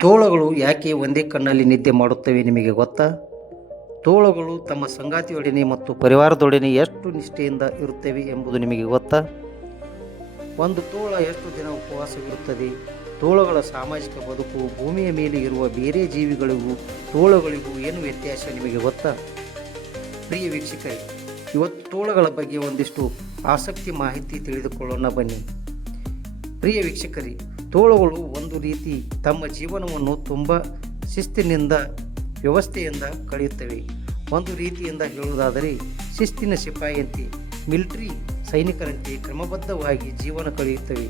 ತೋಳಗಳು ಯಾಕೆ ಒಂದೇ ಕಣ್ಣಲ್ಲಿ ನಿದ್ದೆ ಮಾಡುತ್ತವೆ ನಿಮಗೆ ಗೊತ್ತಾ? ತೋಳಗಳು ತಮ್ಮ ಸಂಗಾತಿಯೊಡನೆ ಮತ್ತು ಪರಿವಾರದೊಡನೆ ಎಷ್ಟು ನಿಷ್ಠೆಯಿಂದ ಇರುತ್ತವೆ ಎಂಬುದು ನಿಮಗೆ ಗೊತ್ತಾ? ಒಂದು ತೋಳ ಎಷ್ಟು ದಿನ ಉಪವಾಸವಿರುತ್ತದೆ? ತೋಳಗಳ ಸಾಮಾಜಿಕ ಬದುಕು, ಭೂಮಿಯ ಮೇಲೆ ಇರುವ ಬೇರೆ ಜೀವಿಗಳಿಗೂ, ತೋಳಗಳಿಗೂ ಏನು ವ್ಯತ್ಯಾಸ ನಿಮಗೆ ಗೊತ್ತಾ? ಪ್ರಿಯ ವೀಕ್ಷಕರೇ, ಇವತ್ತು ತೋಳಗಳ ಬಗ್ಗೆ ಒಂದಿಷ್ಟು ಆಸಕ್ತಿ ಮಾಹಿತಿ ತಿಳಿದುಕೊಳ್ಳೋಣ ಬನ್ನಿ. ಪ್ರಿಯ ವೀಕ್ಷಕರೇ ತೋಳಗಳು ಒಂದು ರೀತಿ ತಮ್ಮ ಜೀವನವನ್ನು ತುಂಬ ಶಿಸ್ತಿನಿಂದ, ವ್ಯವಸ್ಥೆಯಿಂದ ಕಳೆಯುತ್ತವೆ. ಒಂದು ರೀತಿಯಿಂದ ಹೇಳುವುದಾದರೆ, ಶಿಸ್ತಿನ ಸಿಪಾಯಿಯಂತೆ, ಮಿಲಿಟರಿ ಸೈನಿಕರಂತೆ ಕ್ರಮಬದ್ಧವಾಗಿ ಜೀವನ ಕಳೆಯುತ್ತವೆ.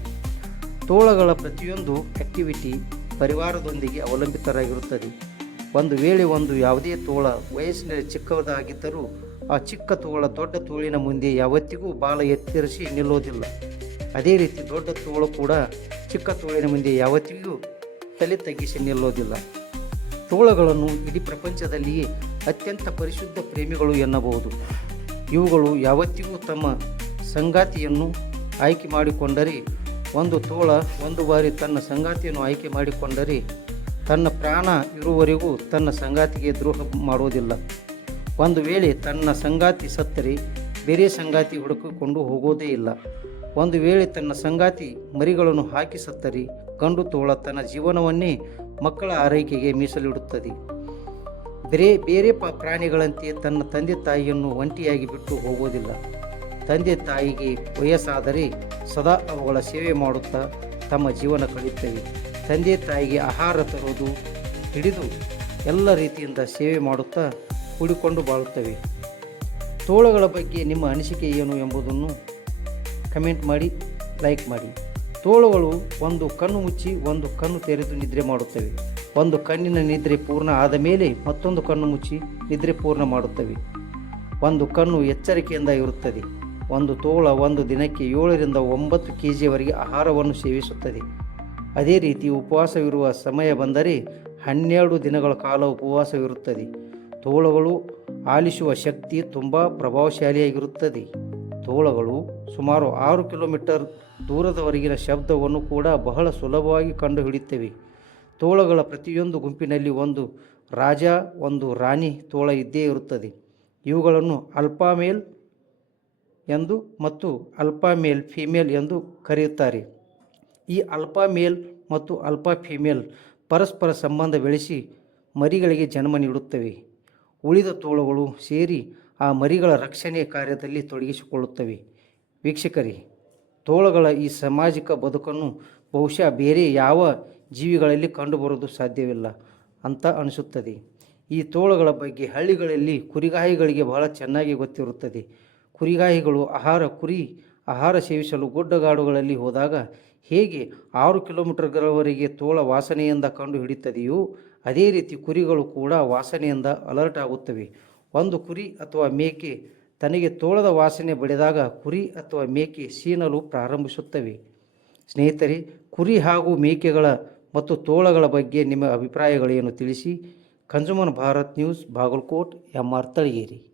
ತೋಳಗಳ ಪ್ರತಿಯೊಂದು ಆಕ್ಟಿವಿಟಿ ಪರಿವಾರದೊಂದಿಗೆ ಅವಲಂಬಿತರಾಗಿರುತ್ತದೆ. ಒಂದು ವೇಳೆ ಒಂದು ಯಾವುದೇ ತೋಳ ವಯಸ್ಸಿನಲ್ಲಿ ಚಿಕ್ಕದಾಗಿದ್ದರೂ, ಆ ಚಿಕ್ಕ ತೋಳ ದೊಡ್ಡ ತೋಳಿನ ಮುಂದೆ ಯಾವತ್ತಿಗೂ ಬಾಲ ಎತ್ತರಿಸಿ ನಿಲ್ಲೋದಿಲ್ಲ. ಅದೇ ರೀತಿ ದೊಡ್ಡ ತೋಳು ಕೂಡ ಚಿಕ್ಕ ತೋಳಿನ ಮುಂದೆ ಯಾವತ್ತಿಗೂ ತಲೆ ತಗ್ಗಿಸಿ ನಿಲ್ಲೋದಿಲ್ಲ. ತೋಳಗಳನ್ನು ಇಡೀ ಪ್ರಪಂಚದಲ್ಲಿಯೇ ಅತ್ಯಂತ ಪರಿಶುದ್ಧ ಪ್ರೇಮಿಗಳು ಎನ್ನಬಹುದು. ಇವುಗಳು ಯಾವತ್ತಿಗೂ ತಮ್ಮ ಸಂಗಾತಿಯನ್ನು ಆಯ್ಕೆ ಮಾಡಿಕೊಂಡರೆ, ಒಂದು ತೋಳ ಒಂದು ಬಾರಿ ತನ್ನ ಸಂಗಾತಿಯನ್ನು ಆಯ್ಕೆ ಮಾಡಿಕೊಂಡರೆ, ತನ್ನ ಪ್ರಾಣ ಇರುವವರೆಗೂ ತನ್ನ ಸಂಗಾತಿಗೆ ದ್ರೋಹ ಮಾಡುವುದಿಲ್ಲ ಒಂದು ವೇಳೆ ತನ್ನ ಸಂಗಾತಿ ಸತ್ತರೆ, ಬೇರೆ ಸಂಗಾತಿ ಹುಡುಕಿಕೊಂಡು ಹೋಗೋದೇ ಇಲ್ಲ. ಒಂದು ವೇಳೆ ತನ್ನ ಸಂಗಾತಿ ಮರಿಗಳನ್ನು ಹಾಕಿ ಸತ್ತರೆ ಗಂಡು ತೋಳ ತನ್ನ ಜೀವನವನ್ನೇ ಮಕ್ಕಳ ಆರೈಕೆಗೆ ಮೀಸಲಿಡುತ್ತದೆ. ಬೇರೆ ಬೇರೆ ಪ ಪ್ರಾಣಿಗಳಂತೆ ತನ್ನ ತಂದೆ ತಾಯಿಯನ್ನು ಒಂಟಿಯಾಗಿ ಬಿಟ್ಟು ಹೋಗೋದಿಲ್ಲ ತಂದೆ ತಾಯಿಗೆ ವಯಸ್ಸಾದರೆ ಸದಾ ಅವುಗಳ ಸೇವೆ ಮಾಡುತ್ತಾ ತಮ್ಮ ಜೀವನ ಕಳೆಯುತ್ತವೆ. ತಂದೆ ತಾಯಿಗೆ ಆಹಾರ ತರುವುದು ಹಿಡಿದು ಎಲ್ಲ ರೀತಿಯಿಂದ ಸೇವೆ ಮಾಡುತ್ತಾ ಕೂಡಿಕೊಂಡು ಬಾಳುತ್ತವೆ. ತೋಳಗಳ ಬಗ್ಗೆ ನಿಮ್ಮ ಅನಿಸಿಕೆ ಏನು ಎಂಬುದನ್ನು ಕಮೆಂಟ್ ಮಾಡಿ, ಲೈಕ್ ಮಾಡಿ. ತೋಳುಗಳು ಒಂದು ಕಣ್ಣು ಮುಚ್ಚಿ ಒಂದು ಕಣ್ಣು ತೆರೆದು ನಿದ್ರೆ ಮಾಡುತ್ತವೆ. ಒಂದು ಕಣ್ಣಿನ ನಿದ್ರೆ ಪೂರ್ಣ ಆದ ಮೇಲೆ ಮತ್ತೊಂದು ಕಣ್ಣು ಮುಚ್ಚಿ ನಿದ್ರೆ ಪೂರ್ಣ ಮಾಡುತ್ತವೆ. ಒಂದು ಕಣ್ಣು ಎಚ್ಚರಿಕೆಯಿಂದ ಇರುತ್ತದೆ. ಒಂದು ತೋಳ ಒಂದು ದಿನಕ್ಕೆ ಏಳರಿಂದ ಒಂಬತ್ತು ಕೆ ಜಿಯವರೆಗೆ ಆಹಾರವನ್ನು ಸೇವಿಸುತ್ತದೆ. ಅದೇ ರೀತಿ ಉಪವಾಸವಿರುವ ಸಮಯ ಬಂದರೆ ಹನ್ನೆರಡು ದಿನಗಳ ಕಾಲ ಉಪವಾಸವಿರುತ್ತದೆ. ತೋಳಗಳು ಆಲಿಸುವ ಶಕ್ತಿ ತುಂಬ ಪ್ರಭಾವಶಾಲಿಯಾಗಿರುತ್ತದೆ. ತೋಳಗಳು ಸುಮಾರು ಆರು ಕಿಲೋಮೀಟರ್ ದೂರದವರೆಗಿನ ಶಬ್ದವನ್ನು ಕೂಡ ಬಹಳ ಸುಲಭವಾಗಿ ಕಂಡುಹಿಡಿಯುತ್ತವೆ. ತೋಳಗಳ ಪ್ರತಿಯೊಂದು ಗುಂಪಿನಲ್ಲಿ ಒಂದು ರಾಜ, ಒಂದು ರಾಣಿ ತೋಳ ಇದ್ದೇ ಇರುತ್ತದೆ. ಇವುಗಳನ್ನು ಅಲ್ಪಾಮೇಲ್ ಎಂದು ಮತ್ತು ಅಲ್ಪಾಮೇಲ್ ಫಿಮೇಲ್ ಎಂದು ಕರೆಯುತ್ತಾರೆ. ಈ ಅಲ್ಪಾಮೇಲ್ ಮತ್ತು ಅಲ್ಪಾ ಫಿಮೇಲ್ ಪರಸ್ಪರ ಸಂಬಂಧ ಬೆಳೆಸಿ ಮರಿಗಳಿಗೆ ಜನ್ಮ ನೀಡುತ್ತವೆ. ಉಳಿದ ತೋಳಗಳು ಸೇರಿ ಆ ಮರಿಗಳ ರಕ್ಷಣೆ ಕಾರ್ಯದಲ್ಲಿ ತೊಡಗಿಸಿಕೊಳ್ಳುತ್ತವೆ. ವೀಕ್ಷಕರೇ, ತೋಳಗಳ ಈ ಸಾಮಾಜಿಕ ಬದುಕನ್ನು ಬಹುಶಃ ಬೇರೆ ಯಾವ ಜೀವಿಗಳಲ್ಲಿ ಕಂಡುಬರುವುದು ಸಾಧ್ಯವಿಲ್ಲ ಅಂತ ಅನಿಸುತ್ತದೆ. ಈ ತೋಳಗಳ ಬಗ್ಗೆ ಹಳ್ಳಿಗಳಲ್ಲಿ ಕುರಿಗಾಯಿಗಳಿಗೆ ಬಹಳ ಚೆನ್ನಾಗಿ ಗೊತ್ತಿರುತ್ತದೆ. ಕುರಿಗಾಯಿಗಳು ಆಹಾರ, ಕುರಿ ಆಹಾರ ಸೇವಿಸಲು ಗುಡ್ಡಗಾಡುಗಳಲ್ಲಿ ಹೋದಾಗ ಹೇಗೆ ಆರು ಕಿಲೋಮೀಟರ್ಗಳವರೆಗೆ ತೋಳ ವಾಸನೆಯಿಂದ ಕಂಡು ಹಿಡಿತದೆಯೋ ಅದೇ ರೀತಿ ಕುರಿಗಳು ಕೂಡ ವಾಸನೆಯಿಂದ ಅಲರ್ಟ್ ಆಗುತ್ತವೆ. ಒಂದು ಕುರಿ ಅಥವಾ ಮೇಕೆ ತನಗೆ ತೋಳದ ವಾಸನೆ ಬಡಿದಾಗ ಕುರಿ ಅಥವಾ ಮೇಕೆ ಸೀನಲು ಪ್ರಾರಂಭಿಸುತ್ತವೆ. ಸ್ನೇಹಿತರೆ, ಕುರಿ ಹಾಗೂ ಮೇಕೆಗಳ ಮತ್ತು ತೋಳಗಳ ಬಗ್ಗೆ ನಿಮ್ಮ ಅಭಿಪ್ರಾಯಗಳೇನು ತಿಳಿಸಿ? ಕಂಜುಮನ್, Bharat news, Bagalkot M R Talageri.